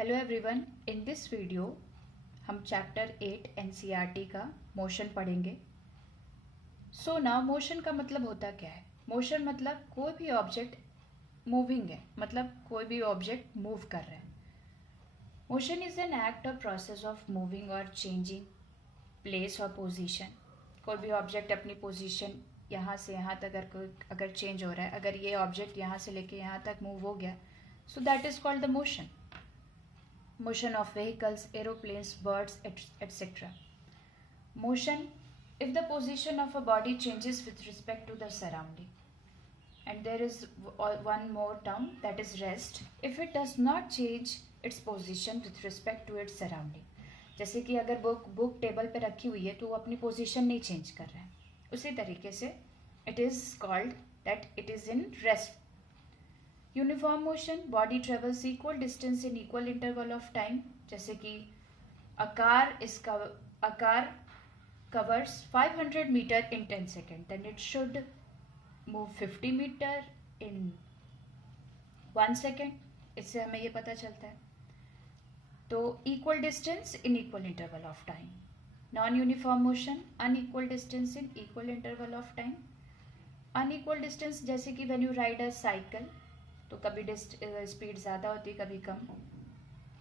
Hello everyone, in this video हम chapter 8 NCERT का motion पढ़ेंगे। सो नाउ मोशन का मतलब होता क्या है? मोशन मतलब कोई भी ऑब्जेक्ट मूविंग है, मतलब कोई भी ऑब्जेक्ट मूव कर रहा है। मोशन इज एन एक्ट और प्रोसेस ऑफ मूविंग और चेंजिंग प्लेस और पोजीशन। कोई भी ऑब्जेक्ट अपनी पोजीशन यहाँ से यहाँ तक अगर चेंज हो रहा है, अगर ये ऑब्जेक्ट यहाँ से लेके यहाँ तक मूव हो गया, सो that is called the motion. Motion of vehicles, aeroplanes, birds, etc. Motion if the position of a body changes with respect to the surrounding. And there is one more term, that is rest, if it does not change its position with respect to its surrounding. जैसे कि अगर book table पे रखी हुई है तो वो अपनी पोजीशन नहीं चेंज कर रहा है, उसी तरीके से it is called that it is in rest. Uniform motion, body travels equal distance in equal interval of time. जैसे कि a car covers 500 meter in 10 seconds, then it should move 50 meter in 1 second. इससे हमें ये पता चलता है. तो equal distance in equal interval of time. Non uniform motion, unequal distance in equal interval of time. Unequal distance जैसे कि when you ride a cycle, तो कभी स्पीड ज़्यादा होती है, कभी कम.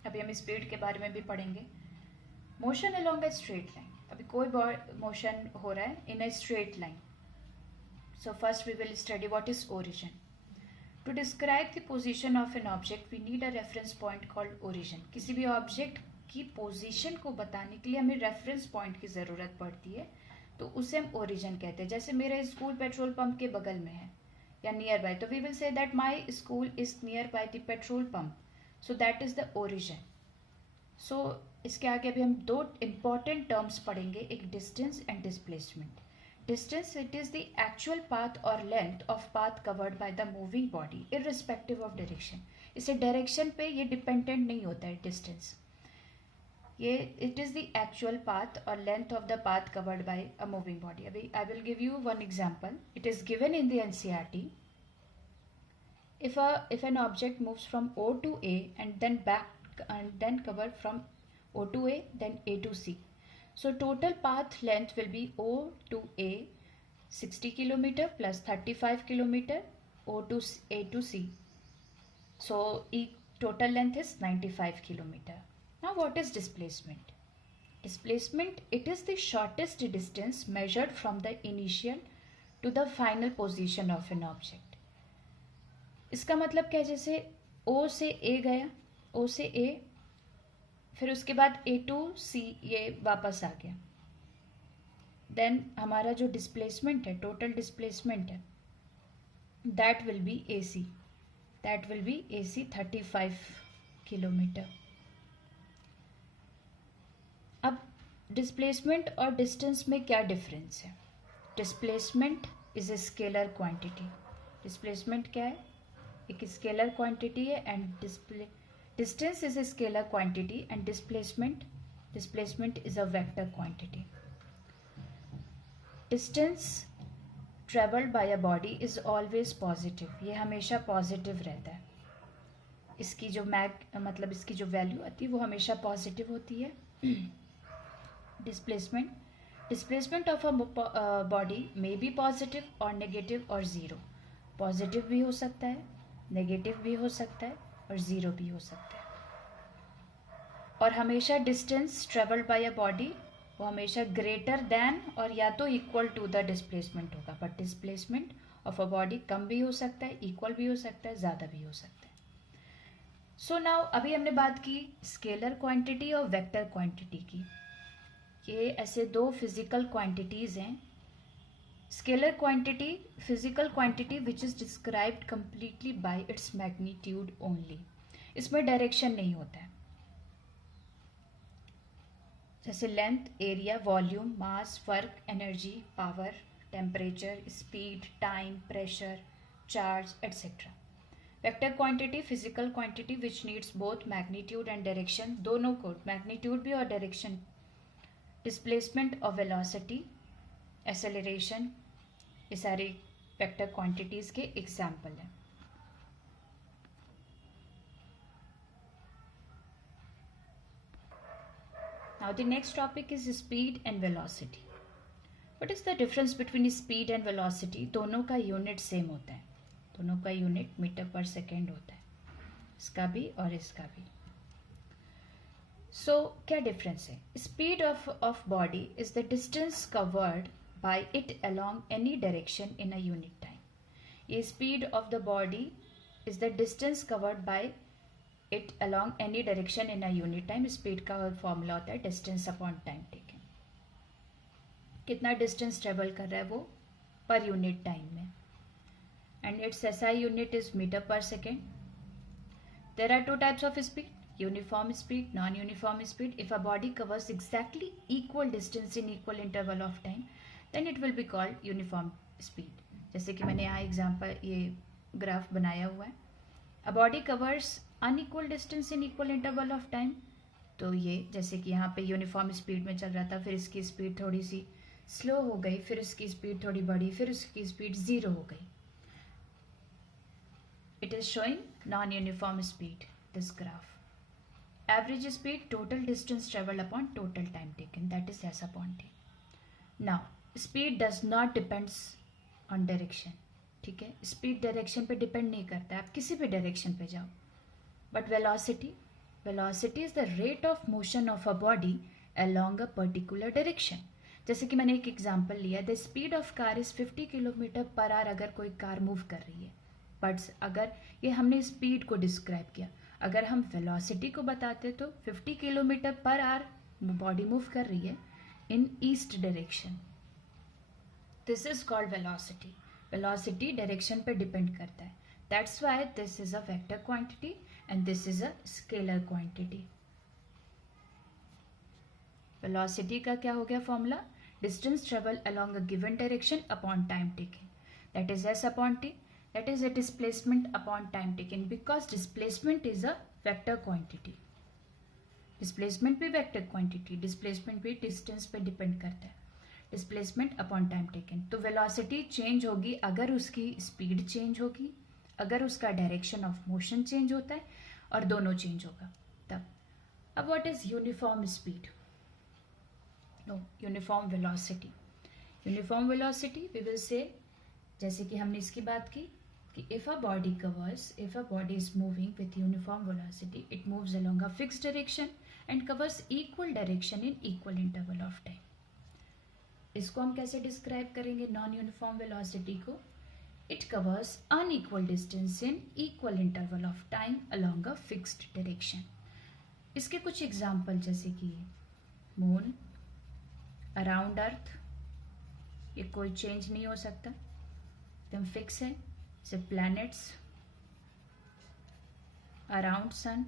अभी हम स्पीड के बारे में भी पढ़ेंगे. Motion along a straight line, अभी कोई मोशन हो रहा है in a straight line. So first we will study what is origin. To describe the position of an object we need a reference point called origin. किसी भी object की position को बताने के लिए हमें रेफरेंस पॉइंट की ज़रूरत पड़ती है, तो उसे हम ओरिजिन कहते हैं. जैसे मेरा स्कूल पेट्रोल पंप के बगल में है या नियर बाय, तो we will say that my school is near by the petrol pump, so that is the origin. So इसके आगे अभी हम दो इंपॉर्टेंट टर्म्स पढ़ेंगे, एक distance and displacement. Distance, it is the actual path और length of path covered by the moving body irrespective of direction. इसे direction पे ये डिपेंडेंट नहीं होता है डिस्टेंस. ये it is the actual path और length of the path covered by a moving body. अभी I will give you one example. It is given in the NCERT. if an object moves from O to A and then back and then covered from O to A then A to C, so total path length will be O to A 60 kilometer plus 35 kilometer O to A to C, so total length is 95 kilometer. Now what is displacement? Displacement, it is the shortest distance measured from the initial to the final position of an object. इसका मतलब क्या है? जैसे O से A गया, O से A, फिर उसके बाद A to C ये वापस आ गया, देन हमारा जो डिस्प्लेसमेंट है, टोटल डिस्प्लेसमेंट है, that will B AC. That will B AC 35 kilometre. अब डिस्प्लेसमेंट और डिस्टेंस में क्या डिफरेंस है? Displacement is a scalar quantity. Displacement क्या है? एक स्केलर क्वांटिटी है, and distance is a scalar quantity and displacement is a vector quantity. Distance travelled by a body is always positive. ये हमेशा पॉजिटिव रहता है. इसकी जो मतलब इसकी जो वैल्यू आती है वो हमेशा पॉजिटिव होती है. Displacement of a body may be positive और नेगेटिव और ज़ीरो. पॉजिटिव भी हो सकता है, नेगेटिव भी हो सकता है और ज़ीरो भी हो सकता है. और हमेशा distance travelled by a body वो हमेशा ग्रेटर देन और या तो इक्वल टू द डिस्प्लेसमेंट होगा. But displacement of a body कम भी हो सकता है, इक्वल भी हो सकता है, ज़्यादा भी हो सकता है. सो नाउ अभी हमने बात की स्केलर क्वांटिटी और वेक्टर क्वांटिटी की. ये ऐसे दो फिजिकल क्वांटिटीज़ हैं. Scalar quantity, physical quantity which is described completely by its magnitude only. इसमें डायरेक्शन नहीं होता है. जैसे length, area, volume, mass, work, energy, power, temperature, speed, time, pressure, charge etcetera. Vector quantity, physical quantity which needs both magnitude and direction. दोनों को, magnitude भी और direction. Displacement और वेलोसिटी, एक्सेलरेशन, ये सारे वेक्टर क्वांटिटीज़ के एग्जाम्पल हैं. Now the next topic is speed and velocity. What is the difference between speed and velocity? दोनों का यूनिट सेम होता है, दोनों का यूनिट मीटर पर सेकेंड होता है, इसका भी और इसका भी. सो क्या डिफरेंस है? Speed of body is the distance covered by it along any direction in a unit time. ये speed of the body is the distance covered by it along any direction in a unit time. Speed का formula होता है distance upon time taken. कितना distance travel कर रहा है वो पर यूनिट टाइम में, and its SI unit is metre per second. There are two types of speed, uniform speed, non uniform speed. If a body covers exactly equal distance in equal interval of time then it will be called uniform speed. जैसे कि मैंने यहाँ example ये graph बनाया हुआ है. अ body covers unequal distance in equal interval of time, तो ये जैसे कि यहाँ पे यूनिफॉर्म स्पीड में चल रहा था, फिर इसकी स्पीड थोड़ी सी स्लो हो गई, फिर इसकी स्पीड थोड़ी बढ़ी, फिर उसकी स्पीड 0 हो गई. It is showing non uniform speed this graph. Average speed total distance travelled upon total time taken, that is s upon T. Now speed does not depends on direction. ठीक है, speed direction पे depend नहीं करता है, आप किसी भी direction पे जाओ. But velocity is the rate of motion of a body along a particular direction. जैसे कि मैंने एक एग्जांपल लिया, the speed of car is 50 kilometre per hour अगर कोई कार मूव कर रही है. बट अगर ये हमने स्पीड को डिस्क्राइब किया, अगर हम वेलोसिटी को बताते तो 50 kilometre per hour body move कर रही है in east direction. This is called velocity. Velocity direction पे डिपेंड करता है. That's why this is a vector quantity and this is a scalar quantity. Velocity का क्या हो गया formula? Distance travel along a given direction upon time taken, that is s upon t. That is a displacement upon time taken, because displacement is a vector quantity. Displacement भी vector quantity, displacement भी distance पे depend करता है. Displacement upon time taken. तो velocity change होगी अगर उसकी speed change होगी, अगर उसका डायरेक्शन ऑफ मोशन चेंज होता है, और दोनों चेंज होगा तब. अब what is uniform speed? No, uniform velocity. Uniform velocity we will say, जैसे कि हमने इसकी बात की कि if a body is moving with uniform velocity, it moves along a fixed direction and covers equal direction in equal interval of time. इसको हम कैसे डिस्क्राइब करेंगे नॉन यूनिफॉर्म वेलोसिटी को? It covers unequal distance in equal interval of time along a fixed direction. इसके कुछ example जैसे कि moon, around अर्थ, ये कोई चेंज नहीं हो सकता, एकदम फिक्स है. जैसे planets around sun,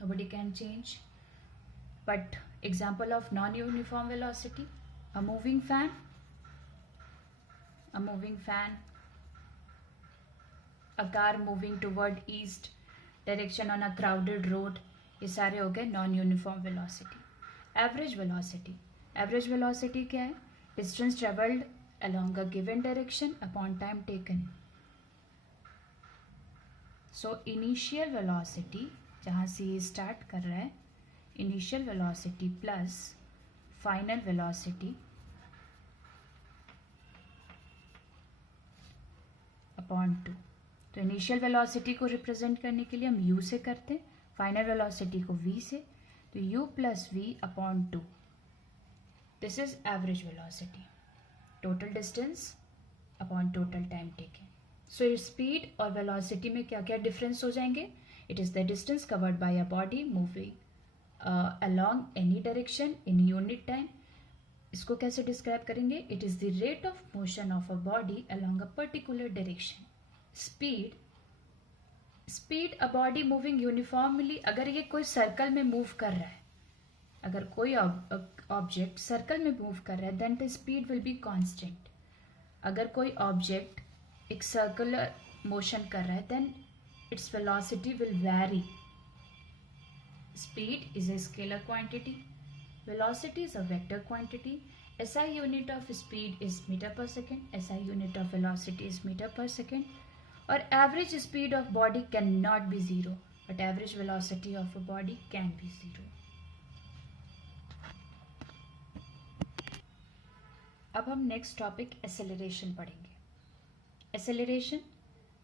nobody can change. But example of non-uniform velocity, a moving fan, a car moving toward east direction on a crowded road, ये सारे हो गए non uniform velocity. Average velocity क्या है? Distance travelled along a given direction upon time taken. So initial velocity, जहाँ से ये start कर रहा है, initial velocity plus final velocity upon 2. तो इनिशियल वेलोसिटी को रिप्रेजेंट करने के लिए हम u से करते हैं, फाइनल वेलोसिटी को v से, तो u plus v upon 2. This is average velocity, total distance upon total time taken. So speed और वेलोसिटी में क्या क्या डिफरेंस हो जाएंगे? It is the distance covered by a body moving along any direction in unit time. इसको कैसे describe करेंगे? It is the rate of motion of a body along a particular direction. Speed a body moving uniformly, अगर ये कोई circle में move कर रहा है, अगर कोई ऑब्जेक्ट सर्कल में मूव कर रहा है, then the speed will be constant. अगर कोई ऑब्जेक्ट एक सर्कुलर मोशन कर रहा है, then its velocity will vary. Speed is a scalar quantity. Velocity is a vector quantity. SI unit of speed is meter per second. SI unit of velocity is meter per second. और average speed of body cannot be zero. but average velocity of a body can be 0. अब हम next topic acceleration पढ़ेंगे. Acceleration,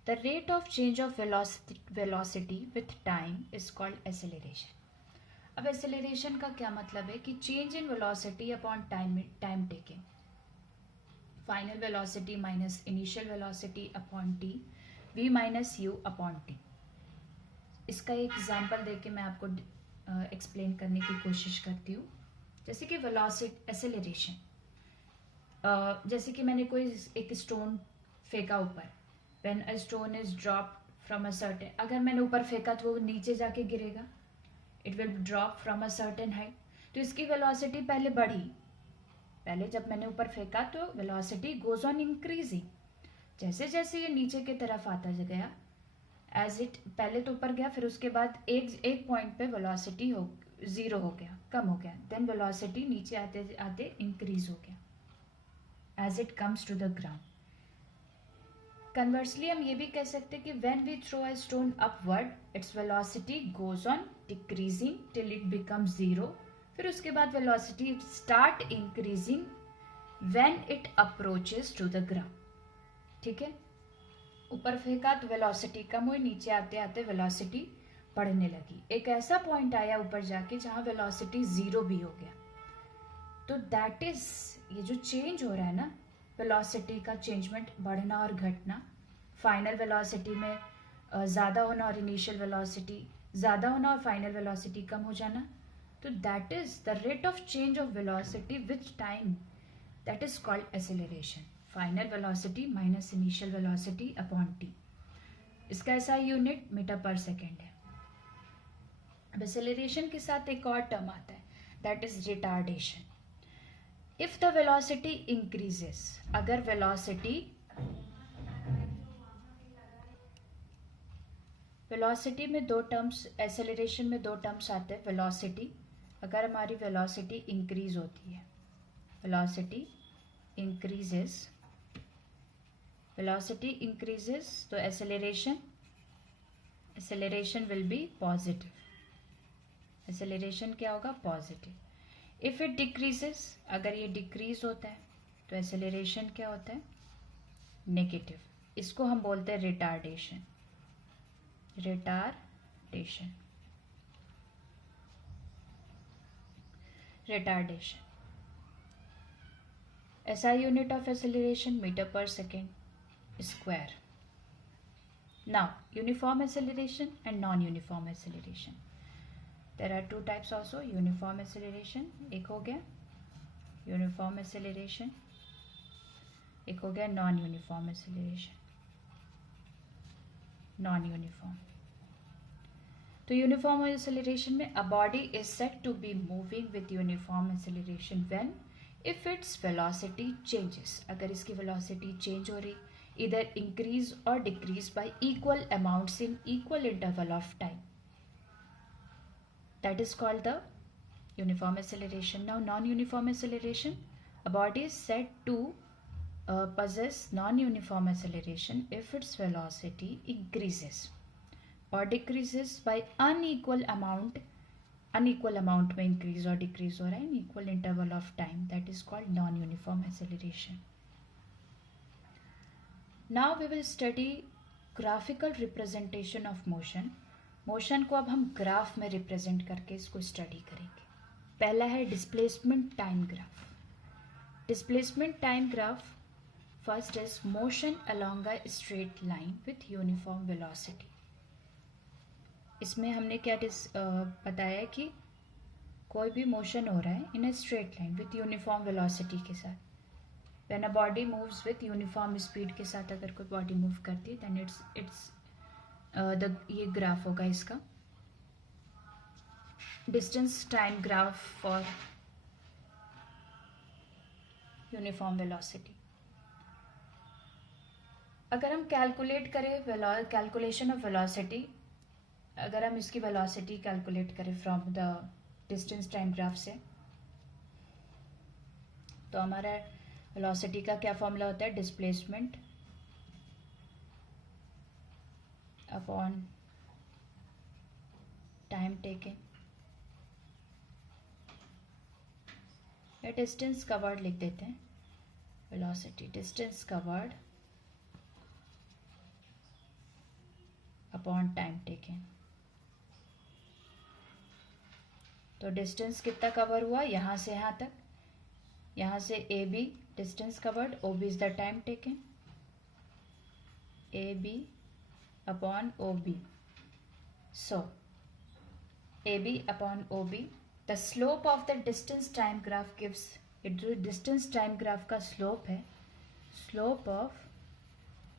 the rate of change of velocity with time is called acceleration. अब acceleration का क्या मतलब है कि change in velocity upon time taking. Final velocity minus initial velocity upon T, v minus you upon T. इसका एक example देके मैं आपको एक्सप्लेन करने की कोशिश करती हूँ. जैसे कि वेलोसिटी एक्सेलरेशन, जैसे कि मैंने कोई एक स्टोन फेंका ऊपर. When a stone is drop from a certain, अगर मैंने ऊपर फेंका तो वो नीचे जाके गिरेगा. It will drop from a certain height. तो इसकी वेलोसिटी पहले बढ़ी. पहले जब मैंने ऊपर फेंका तो वेलोसिटी गोज ऑन इंक्रीजिंग. जैसे जैसे ये नीचे की तरफ आता गया, एज इट पहले तो ऊपर गया, फिर उसके बाद एक पॉइंट पे वेलोसिटी हो 0 हो गया, कम हो गया. देन वेलोसिटी नीचे आते आते इंक्रीज हो गया as it comes to the ground. Conversely हम ये भी कह सकते हैं कि when we throw a stone upward, its velocity goes on decreasing till it becomes 0. फिर उसके बाद velocity start increasing when it approaches to the ground. ठीक है, ऊपर फेंका तो वेलोसिटी कम हुई, नीचे आते आते वेलोसिटी बढ़ने लगी. एक ऐसा पॉइंट आया ऊपर जाके जहाँ वेलोसिटी 0 भी हो गया. तो दैट इज, ये जो चेंज हो रहा है ना, वेलोसिटी का चेंजमेंट, बढ़ना और घटना, फाइनल वेलोसिटी में ज़्यादा होना और इनिशियल वेलोसिटी ज़्यादा होना और फाइनल वेलोसिटी कम हो जाना. तो that is the rate of change of velocity with time, that is called acceleration. Final velocity minus initial velocity upon T. इसका ऐसा यूनिट मीटर पर सेकेंड है. अब एक्सेलरेशन के साथ एक और टर्म आता है, that is retardation. If the velocity increases, अगर वेलोसिटी में दो टर्म्स, एक्सेलरेशन में दो टर्म्स आते हैं. वेलोसिटी, अगर हमारी वेलोसिटी इंक्रीज होती है, वेलोसिटी इंक्रीजेस तो acceleration will be positive. Acceleration क्या होगा? पॉजिटिव. इफ इट डिक्रीजेस, अगर ये डिक्रीज होता है तो एक्सेलरेशन क्या होता है? नेगेटिव. इसको हम बोलते हैं retardation. SI unit of acceleration meter per second square. Now uniform acceleration and non-uniform acceleration. There are two types also. Uniform acceleration एक हो गया, uniform acceleration एक हो गया, non-uniform acceleration. Non-uniform. तो uniform acceleration में a body is said to be moving with uniform acceleration when if its velocity changes. अगर इसकी velocity change हो रही, either increase or decrease by equal amounts in equal interval of time. That is called the uniform acceleration. Now non-uniform acceleration, a body is said to possess non-uniform acceleration if its velocity increases or decreases by unequal amount में increase or decrease हो रहा है in equal interval of time. That is called non-uniform acceleration. Now we will study graphical representation of motion. Motion को अब हम graph में represent करके इसको स्टडी करेंगे. पहला है displacement time graph. Displacement time graph first is motion along a straight line with uniform velocity. इसमें हमने क्या बताया कि कोई भी मोशन हो रहा है in a straight line with uniform velocity के साथ. When a body moves with uniform speed के साथ अगर कोई बॉडी मूव करती है देन इट्स ये ग्राफ होगा इसका distance time graph for uniform velocity. अगर हम कैलकुलेट करें कैलकुलेशन ऑफ वेलोसिटी, अगर हम इसकी वेलोसिटी कैलकुलेट करें from the distance time graph से, तो हमारा वेलोसिटी का क्या फॉर्मूला होता है? डिस्प्लेसमेंट अपॉन टाइम टेकन या डिस्टेंस कवर्ड लिख देते हैं, velocity distance covered upon time taken. तो डिस्टेंस कितना कवर हुआ, यहाँ से यहाँ तक, यहाँ से A B distance covered, O B is the time taken, A B upon O B. So A B upon O B, the slope of the distance time graph gives, जो distance time graph का slope है, slope of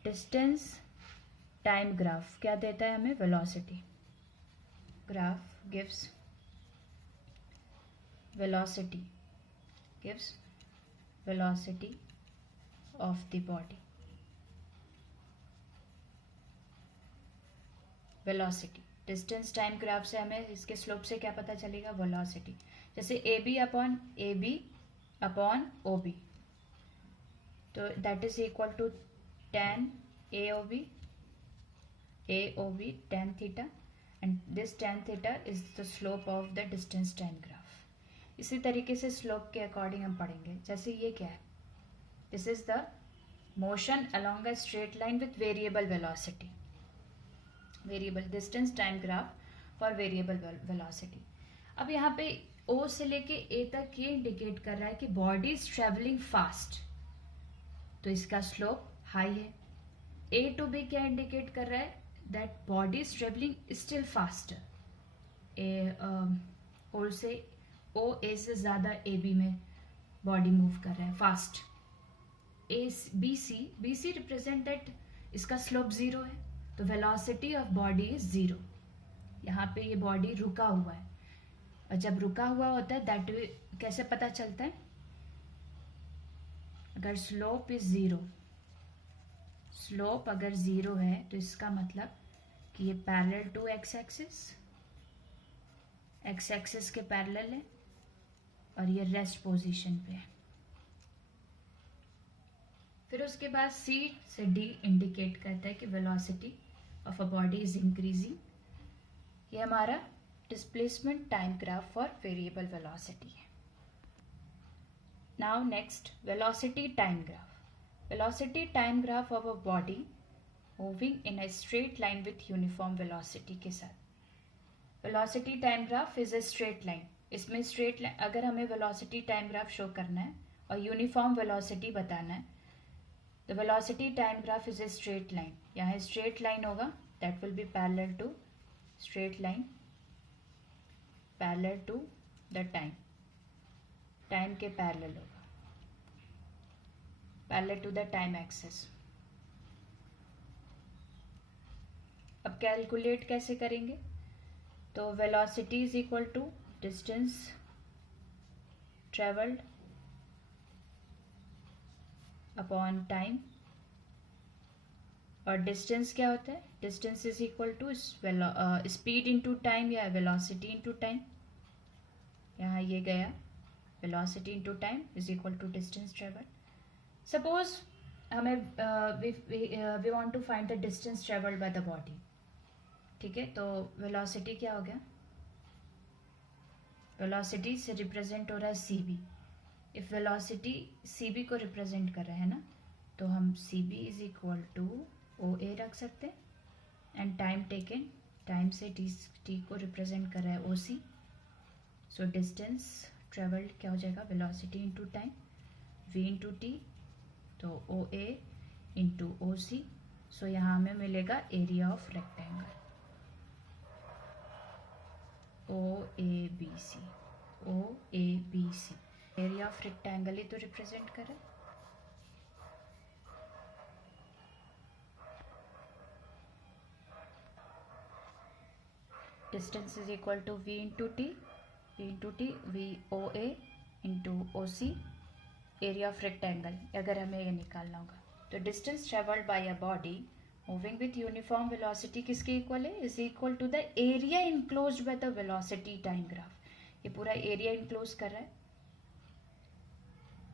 distance time graph क्या देता है हमें, velocity. Graph gives velocity, gives velocity of the body, velocity distance time graph से हमें इसके स्लोप से क्या पता चलेगा, वेलोसिटी। जैसे a B upon O b, तो that is equal to tan AOB tan theta, and this tan theta is the slope of the distance time graph। इसी तरीके से स्लोप के अकॉर्डिंग हम पढ़ेंगे। जैसे ये क्या है, this is the motion along a straight line with variable velocity, variable distance time graph for variable velocity. अब यहाँ पे ओ से लेके ए तक ये इंडिकेट कर रहा है कि बॉडी इज ट्रेवलिंग फास्ट, तो इसका स्लोप हाई है। ए टू बी क्या इंडिकेट कर रहा है, that body is travelling still faster. और से ओ ए से ज़्यादा ए बी में बॉडी मूव कर रहा है fast. A B C represent that इसका स्लोप ज़ीरो है, तो velocity of body is zero. यहाँ पे ये बॉडी रुका हुआ है, और जब रुका हुआ होता है दैट कैसे पता चलता है, अगर स्लोप इज ज़ीरो, स्लोप अगर ज़ीरो है तो इसका मतलब कि ये पैरेलल टू एक्स एक्सिस के पैरेलल है, और ये रेस्ट पोजीशन पे है। फिर उसके बाद सी से डी इंडिकेट करता है कि velocity of a body is increasing. ये हमारा displacement time graph for variable velocity है। Now next, velocity time graph. Velocity time graph of a body moving in a straight line with uniform velocity के साथ। Velocity time graph is a straight line. इसमें straight line, अगर हमें velocity time graph show करना है और uniform velocity बताना है, तो velocity time graph is a straight line. यहाँ स्ट्रेट लाइन होगा, that will be parallel to straight line, parallel to the time के पैरेलल होगा, parallel to the time axis. अब कैलकुलेट कैसे करेंगे, तो velocity is equal to distance travelled upon time, और distance क्या होता है, distance is equal to speed into time या वेलोसिटी इनटू टाइम। यहाँ ये गया velocity into time is equal to distance travelled. Suppose हमें we want to find the distance travelled by the body, ठीक है, तो वेलोसिटी क्या हो गया, वेलोसिटी से रिप्रेजेंट हो रहा है c b. If velocity c b को रिप्रेजेंट कर रहा है ना, तो हम c b is equal to o a रख सकते हैं, एंड टाइम टेकन, टाइम से टी को रिप्रेजेंट कर रहा है ओ सी। सो डिस्टेंस ट्रेवल्ड क्या हो जाएगा, velocity into time, V into T, तो ओ ए इंटू ओ सी। सो यहाँ हमें मिलेगा area of rectangle OABC, area of rectangle ही तो रिप्रेजेंट करे। Distance is equal to V into t, v o a into o c, area of rectangle अगर हमें ये निकालना होगा। तो distance travelled by a body moving with uniform velocity किसके इक्वल है, is equal to the area enclosed by the velocity time graph. ये पूरा एरिया इनक्लोज कर रहा है।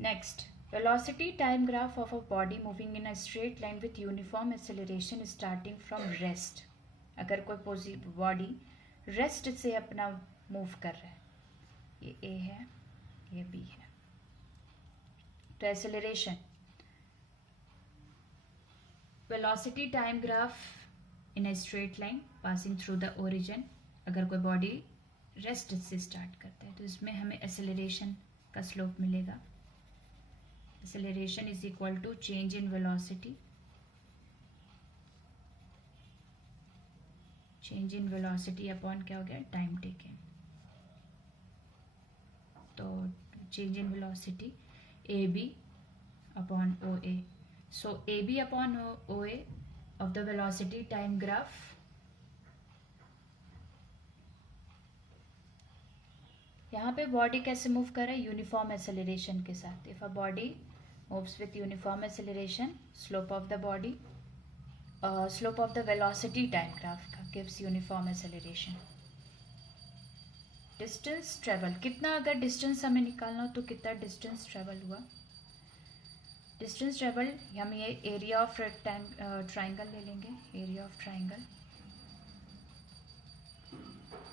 Next, velocity time graph of a body moving in a straight line with uniform acceleration starting from rest. अगर कोई body rest से अपना move कर रहा है। ये ए है, ये बी है। तो acceleration, velocity time graph in A straight line passing through the origin. अगर कोई बॉडी रेस्ट से स्टार्ट करता है तो इसमें हमें एक्सेलरेशन का स्लोप मिलेगा। Acceleration is equal to change in velocity, change in velocity upon क्या हो गया, टाइम टेकन। तो change in velocity A B upon O A. So A B upon O A of the velocity time graph यहाँ पे body कैसे move कर रहा है, यूनिफॉर्म एक्सेलरेशन के साथ। If a body moves with uniform acceleration, slope of the body, slope of the velocity time graph का gives uniform acceleration. Distance travel, कितना अगर डिस्टेंस हमें निकालना हो तो कितना डिस्टेंस ट्रेवल हुआ। डिस्टेंस ट्रेवल हम ये एरिया ऑफ ट्राइंगल ले लेंगे। Area of triangle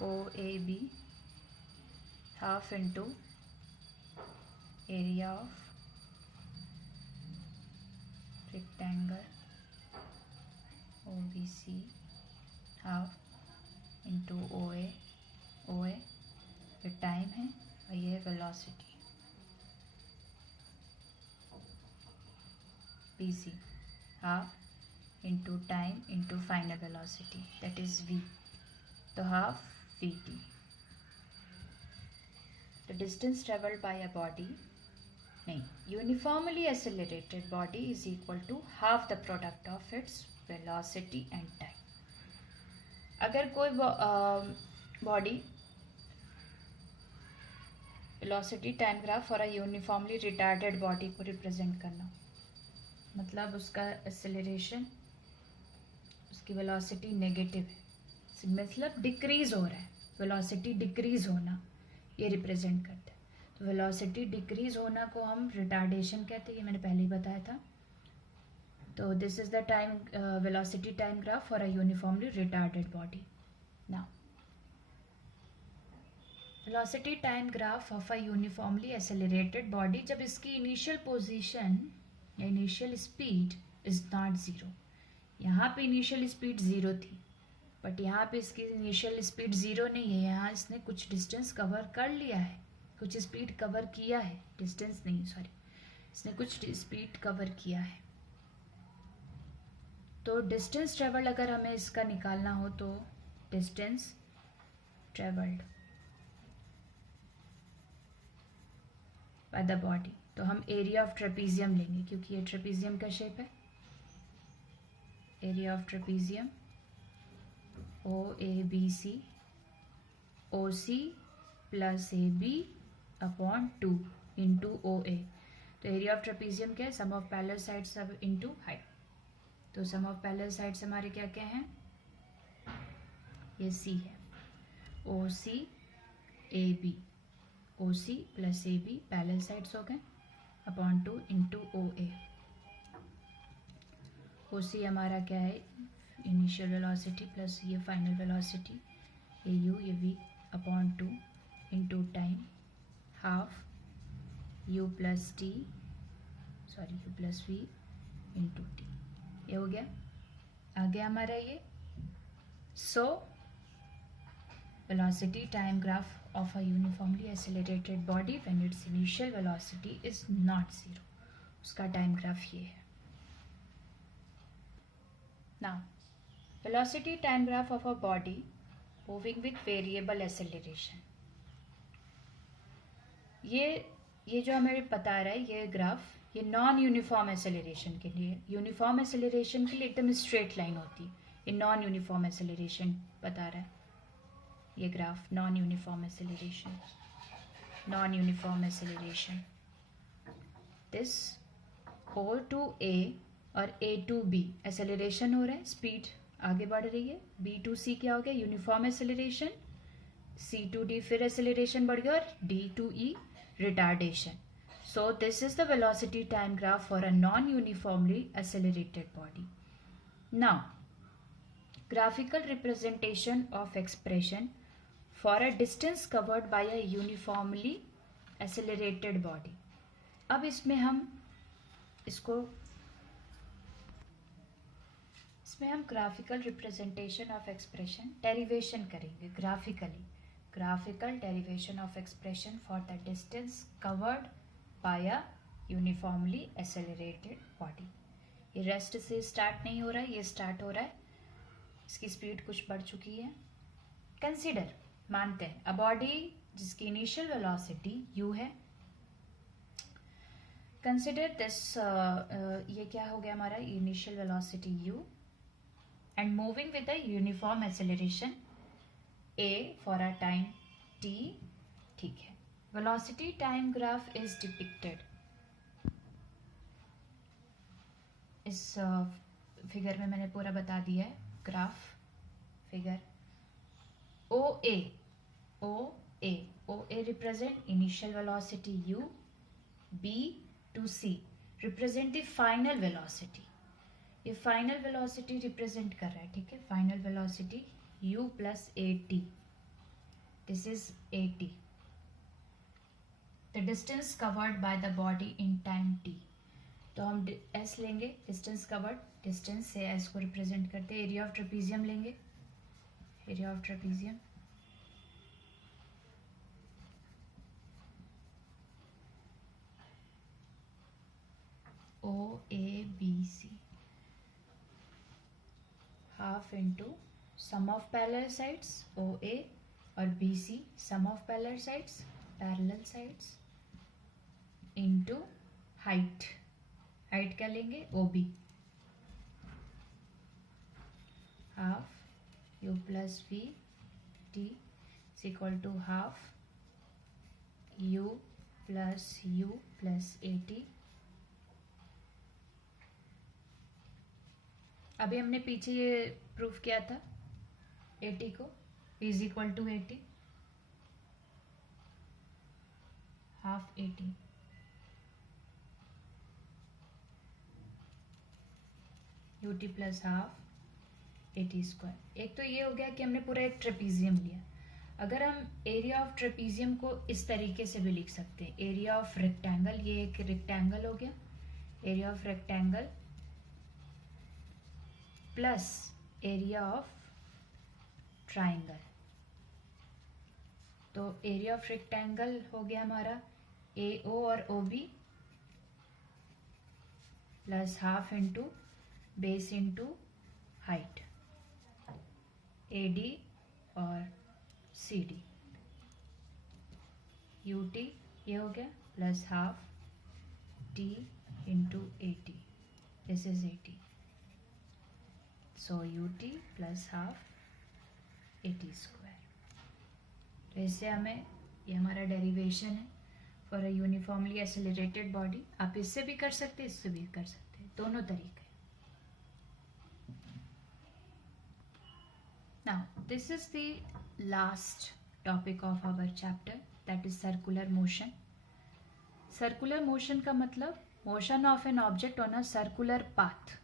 o a b half into area of rectangle o b C half into o a ये टाइम है और ये velocity B C, half into time into final velocity that is v, तो half V T. The distance traveled by a body, नहीं, uniformly accelerated body is equal to half the product of its velocity and time. अगर कोई body velocity time graph और uniformly retarded body को represent करना, मतलब उसका acceleration, उसकी velocity negative है, मतलब डिक्रीज हो रहा है, वेलोसिटी डिक्रीज होना ये रिप्रेजेंट करता है। तो वेलोसिटी डिक्रीज होना को हम रिटार्डेशन कहते हैं, ये मैंने पहले ही बताया था। तो this is the time velocity time graph for a uniformly retarded body. Now velocity time graph of a uniformly accelerated body, जब इसकी इनिशियल पोजीशन या initial speed is not zero. यहाँ पे इनिशियल स्पीड ज़ीरो थी, but यहाँ पे इसकी initial speed zero नहीं है। यहाँ इसने कुछ डिस्टेंस कवर कर लिया है, कुछ स्पीड कवर किया है, डिस्टेंस नहीं सॉरी, इसने कुछ स्पीड कवर किया है। तो डिस्टेंस ट्रेवल्ड अगर हमें इसका निकालना हो तो distance travelled by the body, तो हम एरिया ऑफ ट्रेपीजियम लेंगे क्योंकि ये ट्रेपीजियम का शेप है। Area of trapezium o a B c, o c plus a B upon 2 into o a. तो एरिया ऑफ ट्रेपीजियम क्या है, सम ऑफ पैरेलल साइड्स सब इंटू हाइट। तो सम ऑफ पैरेलल साइड्स हमारे क्या क्या हैं, ये सी है, o c a b, o c plus a b parallel sides हो गए अपॉन 2 इंटू ओ ए। ओ सी हमारा क्या है, इनिशियल वेलोसिटी प्लस ये फाइनल वेलोसिटी, ये यू ये V upon 2 into time half U plus T sorry U plus V into T. ये हो गया, आ गया हमारा ये। So velocity time graph of a uniformly accelerated body when its initial velocity is not zero, उसका time graph ये है। Now velocity time graph of a body moving with variable acceleration, ये जो हमें बता रहा है ये ग्राफ, ये नॉन यूनिफॉर्म एक्सेलरेशन के लिए, यूनिफॉर्म एक्सेलरेशन के लिए एकदम स्ट्रेट लाइन होती है, ये नॉन यूनिफॉर्म एक्सेलरेशन बता रहा है ये graph. Non uniform acceleration, non uniform acceleration, this o to a और ए टू बी एक्सेलरेशन हो रहा है, स्पीड आगे बढ़ रही है। बी टू सी क्या हो गया, uniform acceleration, C to D फिर एक्सेलरेशन बढ़ गया और D to E retardation. So this is the velocity time graph for a non uniformly accelerated body. Now graphical representation of expression for a distance covered by a uniformly accelerated body. अब इसमें हम graphical representation of expression derivation करेंगे। Graphical derivation of expression for the distance covered by a uniformly accelerated body. ये rest से start नहीं हो रहा है, ये स्टार्ट हो रहा है, इसकी स्पीड कुछ बढ़ चुकी है। कंसीडर, मानते हैं, अ बॉडी जिसकी इनिशियल वेलोसिटी u है। कंसिडर दिस, ये क्या हो गया हमारा, initial velocity u and moving with a uniform acceleration a for a time t। ठीक है, velocity time graph is depicted. इस फिगर में मैंने पूरा बता दिया है graph figure. OA represent initial velocity u, B to C represent the final velocity। ये फाइनल वेलोसिटी रिप्रेजेंट कर रहा है, ठीक है, final velocity u plus at, this is at, the distance covered by the body in time t। तो हम s लेंगे, distance covered, distance से s को रिप्रेजेंट करते हैं। एरिया ऑफ ट्रेपीजियम लेंगे, area of trapezium OABC, half into sum of parallel sides OA और BC, sum of parallel sides, parallel sides, into height. Height क्या लेंगे, OB, half U plus V T is equal to half U plus AT। अभी हमने पीछे ये proof किया था AT को, is equal to AT, half AT। UT plus half AT square. एक तो ये हो गया कि हमने पूरा एक ट्रेपीजियम लिया। अगर हम एरिया ऑफ ट्रेपीजियम को इस तरीके से भी लिख सकते हैं, एरिया ऑफ रेक्टेंगल, ये एक रेक्टेंगल हो गया, area of rectangle plus area of triangle. तो एरिया ऑफ रेक्टेंगल हो गया हमारा AO और OB plus half into base into height AD और CD। UT ये हो गया plus half T into AT, this is AT। So UT plus half AT square. तो इससे हमें, ये हमारा डेरिवेशन है for a uniformly accelerated body. आप इससे भी कर सकते हैं, इससे भी कर सकते हैं, दोनों तरीके। Now this is the last topic of our chapter, that is circular motion. Circular motion का मतलब motion of an object on a circular path.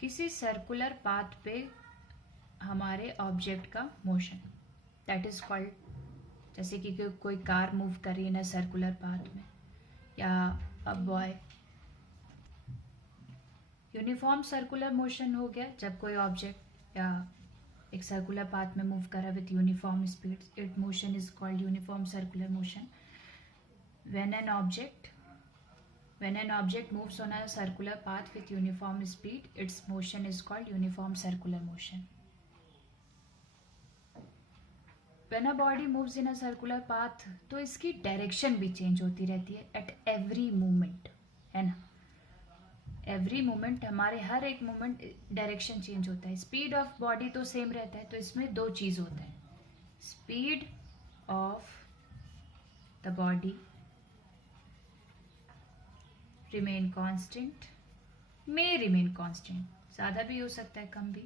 किसी सर्कुलर पाथ पे हमारे ऑब्जेक्ट का मोशन, दैट इज कॉल्ड, जैसे कि कोई कार मूव कर रही है ना सर्कुलर पाथ में, या a boy. Uniform circular motion हो गया जब कोई ऑब्जेक्ट या एक सर्कुलर पाथ में मूव कर रहा है with uniform speed, it motion is called uniform circular motion. When an object moves on a circular path with uniform speed, its motion is called uniform circular motion. When a body moves in a circular path, तो इसकी direction भी change होती रहती है at every moment, है ना। Every moment, हमारे हर एक मोमेंट डायरेक्शन चेंज होता है। स्पीड ऑफ बॉडी तो सेम रहता है, तो इसमें दो चीज़ होता है, speed of the body remain constant, may remain constant, ज़्यादा भी हो सकता है कम भी,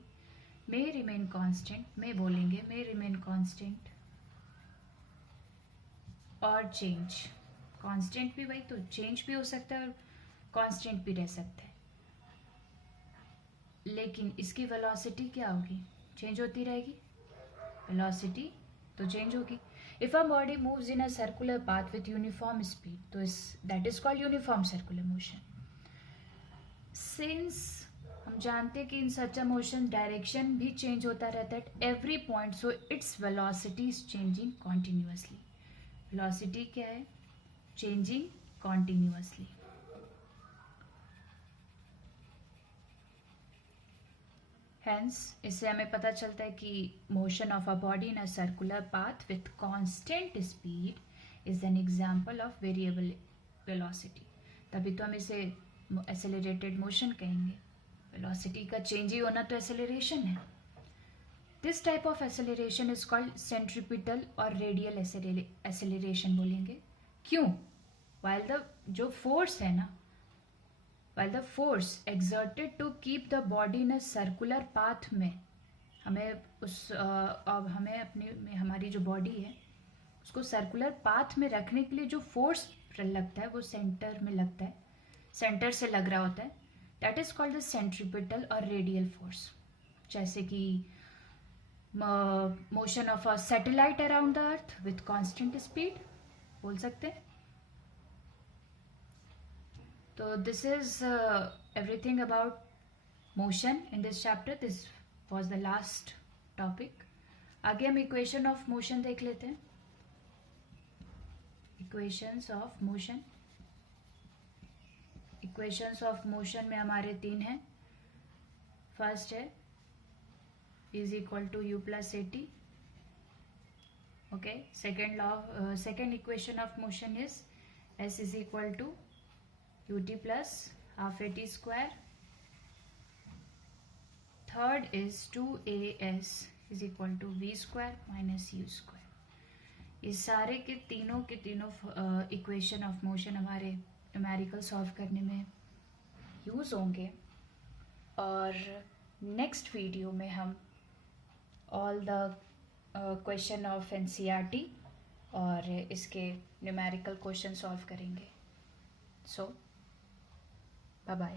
मे रिमेन कांस्टेंट, मे बोलेंगे मे रिमेन कांस्टेंट, और चेंज। कांस्टेंट भी वही, तो चेंज भी हो सकता है और कांस्टेंट भी रह सकता है। लेकिन इसकी वेलोसिटी क्या होगी, चेंज होती रहेगी, वेलोसिटी तो चेंज होगी. If a body moves in a circular path with uniform speed, तो इस that is called uniform circular motion. Since हम जानते हैं कि इन सच अ मोशन डायरेक्शन भी चेंज होता रहता है at every point, so its velocity is changing continuously. Velocity क्या है? Changing continuously. हेंस इससे हमें पता चलता है कि motion of a body in a circular path with constant speed is an example of variable velocity. तभी तो हम इसे एक्सेलरेटेड मोशन कहेंगे. वेलोसिटी का चेंज ही होना तो एक्सेलरेशन है. This type of acceleration is called centripetal और रेडियल एक्सेलरेशन बोलेंगे. क्यों? वाइल द जो फोर्स है ना, while the force exerted to keep the body in a circular path में हमें हमें अपनी हमारी जो बॉडी है उसको सर्कुलर पाथ में रखने के लिए जो फोर्स लगता है वो सेंटर में लगता है, सेंटर से लग रहा होता है. That is called the centripetal और रेडियल फोर्स. जैसे कि motion of a satellite around the earth with constant speed बोल सकते हैं. So this is everything about motion in this chapter. This was the last topic. आगे हम equation of motion देख लेते हैं. Equations of motion. Equations of motion में हमारे 3 हैं. फर्स्ट है is equal to U plus A T. Okay. Second equation of motion is S is equal to ut plus half at square. Third is 2as is equal to v square minus u square. इस सारे के तीनों equation of motion हमारे numerical solve करने में use होंगे. और next video में हम all the question of NCERT और इसके न्यूमेरिकल क्वेश्चन सॉल्व करेंगे. सो bye bye.